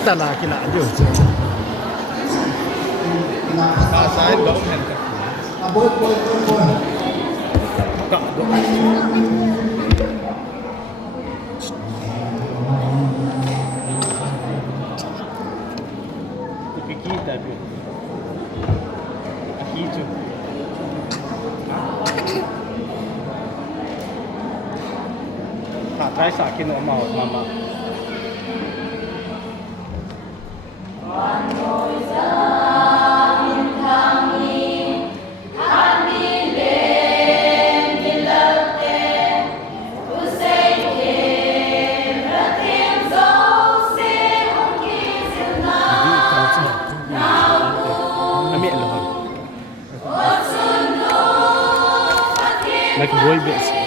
kita lah kila aja. Saya dok kan. Tak dok. Kita tu. Kita. Tak try sakit normal mama. Like boy bits.